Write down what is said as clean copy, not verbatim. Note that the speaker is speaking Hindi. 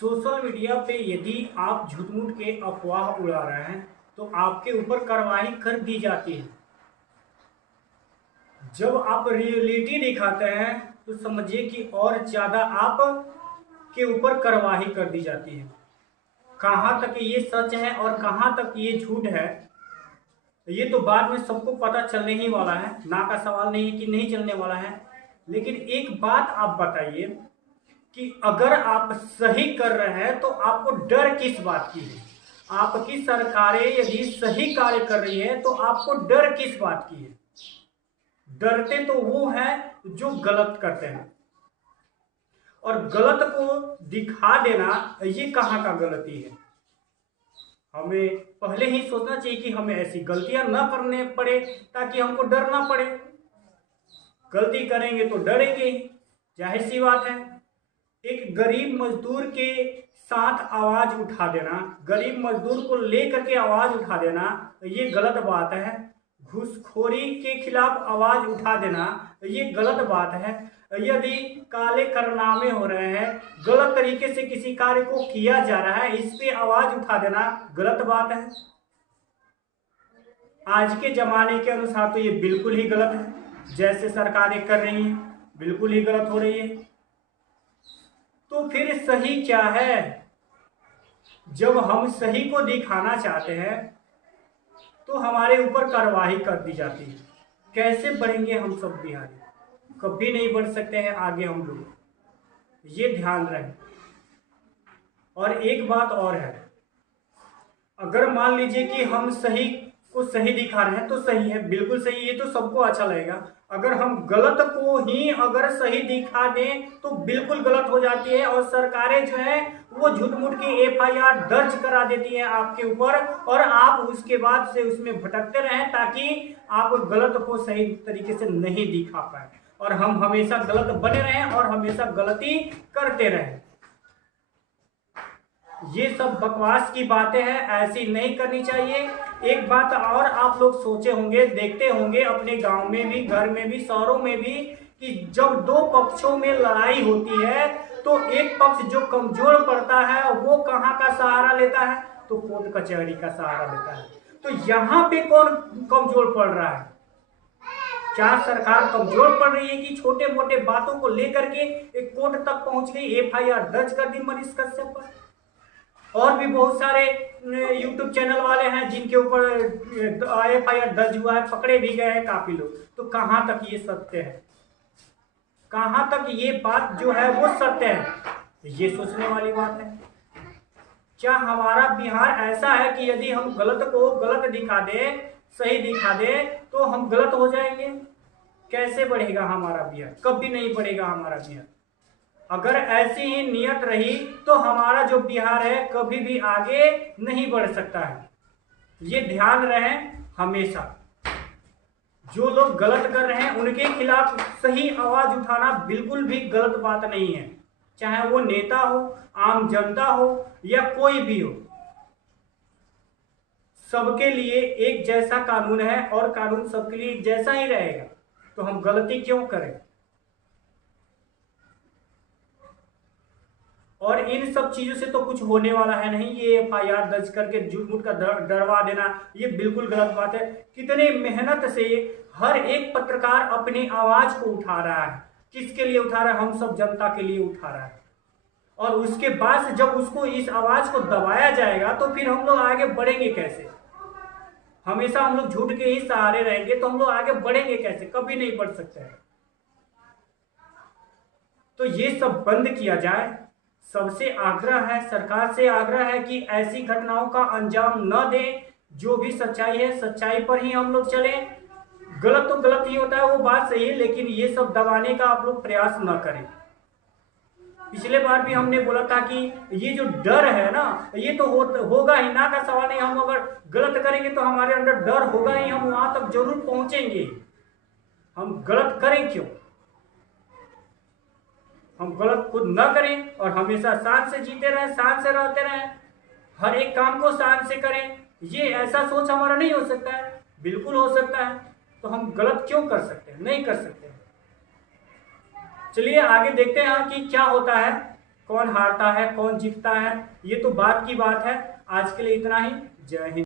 सोशल मीडिया पे यदि आप झूठ-मूठ के अफ़वाह उड़ा रहे हैं, तो आपके ऊपर कार्रवाई कर दी जाती है। जब आप रियलिटी दिखाते हैं, तो समझिए कि और ज़्यादा आप के ऊपर कार्रवाई कर दी जाती है। कहाँ तक ये सच है और कहाँ तक ये झूठ है, ये तो बाद में सबको पता चलने ही वाला है। ना का सवाल नहीं है कि नहीं चलने वाला है। लेकिन एक बात आप बताइए कि अगर आप सही कर रहे हैं तो आपको डर किस बात की है? आपकी सरकारें यदि सही कार्य कर रही है तो आपको डर किस बात की है? डरते तो वो हैं जो गलत करते हैं, और गलत को दिखा देना ये कहाँ का गलती है? हमें पहले ही सोचना चाहिए कि हमें ऐसी गलतियां न करने पड़े ताकि हमको डर ना पड़े। गलती करेंगे तो डरेंगे ही, जाहिर सी बात है। एक गरीब मजदूर के साथ आवाज उठा देना, गरीब मजदूर को लेकर के आवाज उठा देना, ये गलत बात है। घूसखोरी के खिलाफ आवाज उठा देना, ये गलत बात है। यदि काले कारनामे हो रहे हैं, गलत तरीके से किसी कार्य को किया जा रहा है, इस पे आवाज उठा देना गलत बात है। आज के जमाने के अनुसार तो ये बिल्कुल ही गलत है। जैसे सरकारें कर रही हैं, बिल्कुल ही गलत हो रही है। तो फिर सही क्या है? जब हम सही को दिखाना चाहते हैं तो हमारे ऊपर कार्रवाई कर दी जाती है। कैसे बढ़ेंगे हम सब बिहारी? कभी नहीं बढ़ सकते हैं आगे हम लोग, ये ध्यान रहे। और एक बात और है, अगर मान लीजिए कि हम सही को सही दिखा रहे हैं तो सही है, बिल्कुल सही, ये तो सबको अच्छा लगेगा। अगर हम गलत को ही अगर सही दिखा दें तो बिल्कुल गलत हो जाती है, और सरकारें जो है वो झूठ-मूठ की एफआईआर दर्ज करा देती है आपके ऊपर, और आप उसके बाद से उसमें भटकते रहें ताकि आप गलत को सही तरीके से नहीं दिखा पाए, और हम हमेशा गलत बने रहें और हमेशा गलती करते रहें। ये सब बकवास की बातें हैं, ऐसी नहीं करनी चाहिए। एक बात और आप लोग सोचे होंगे, देखते होंगे अपने गांव में भी, घर में भी, शहरों में भी, कि जब दो पक्षों में लड़ाई होती है तो एक पक्ष जो कमजोर पड़ता है वो कहाँ का सहारा लेता है? तो कोर्ट कचहरी का सहारा लेता है। तो यहाँ पे कौन कमजोर पड़ रहा है? क्या सरकार कमजोर पड़ रही है कि छोटे मोटे बातों को लेकर के एक कोर्ट तक पहुंच गई, एफआईआर दर्ज कर दी मनीष कश्यप पर? और भी बहुत सारे यूट्यूब चैनल वाले हैं जिनके ऊपर एफआईआर दर्ज हुआ है, पकड़े भी गए हैं काफी लोग। तो कहां तक ये सत्य है? कहां तक ये बात जो है वो सत्य है? ये सोचने वाली बात है। क्या हमारा बिहार ऐसा है कि यदि हम गलत को गलत दिखा दें, सही दिखा दें, तो हम गलत हो जाएंगे? कैसे बढ़ेगा हमारा बिहार? कभी नहीं बढ़ेगा हमारा बिहार। अगर ऐसी ही नियत रही तो हमारा जो बिहार है कभी भी आगे नहीं बढ़ सकता है। ये ध्यान रहे हमेशा। जो लोग गलत कर रहे हैं उनके खिलाफ सही आवाज उठाना बिल्कुल भी गलत बात नहीं है, चाहे वो नेता हो, आम जनता हो या कोई भी हो। सबके लिए एक जैसा कानून है और कानून सबके लिए एक जैसा ही रहेगा। तो हम गलती क्यों करें? और इन सब चीजों से तो कुछ होने वाला है नहीं। ये एफआईआर दर्ज करके झूठ-मूठ का डरवा देना, ये बिल्कुल गलत बात है। कितने मेहनत से हर एक पत्रकार अपनी आवाज को उठा रहा है। किसके लिए उठा रहा है? हम सब जनता के लिए उठा रहा है। और उसके बाद से जब उसको इस आवाज को दबाया जाएगा तो फिर हम लोग आगे बढ़ेंगे कैसे? हमेशा हम लोग झूठ के ही सहारे रहेंगे तो हम लोग आगे बढ़ेंगे कैसे? कभी नहीं बढ़ सकते हैं। तो ये सब बंद किया जाए। सबसे आग्रह है, सरकार से आग्रह है कि ऐसी घटनाओं का अंजाम न दें। जो भी सच्चाई है सच्चाई पर ही हम लोग चलें। गलत तो गलत ही होता है, वो बात सही है, लेकिन ये सब दबाने का आप लोग प्रयास न करें। पिछले बार भी हमने बोला था कि ये जो डर है ना, ये तो होगा ही, ना का सवाल नहीं। हम अगर गलत करेंगे तो हमारे अंदर डर होगा ही, हम वहां तक जरूर पहुंचेंगे। हम गलत करें क्यों? हम गलत खुद न करें और हमेशा शांत से जीते रहें, शांत से रहते रहें, हर एक काम को शांत से करें। ये ऐसा सोच हमारा नहीं हो सकता है? बिल्कुल हो सकता है। तो हम गलत क्यों कर सकते हैं? नहीं कर सकते। चलिए आगे देखते हैं कि क्या होता है। कौन हारता है कौन जीतता है ये तो बात की बात है। आज के लिए इतना ही। जय हिंद।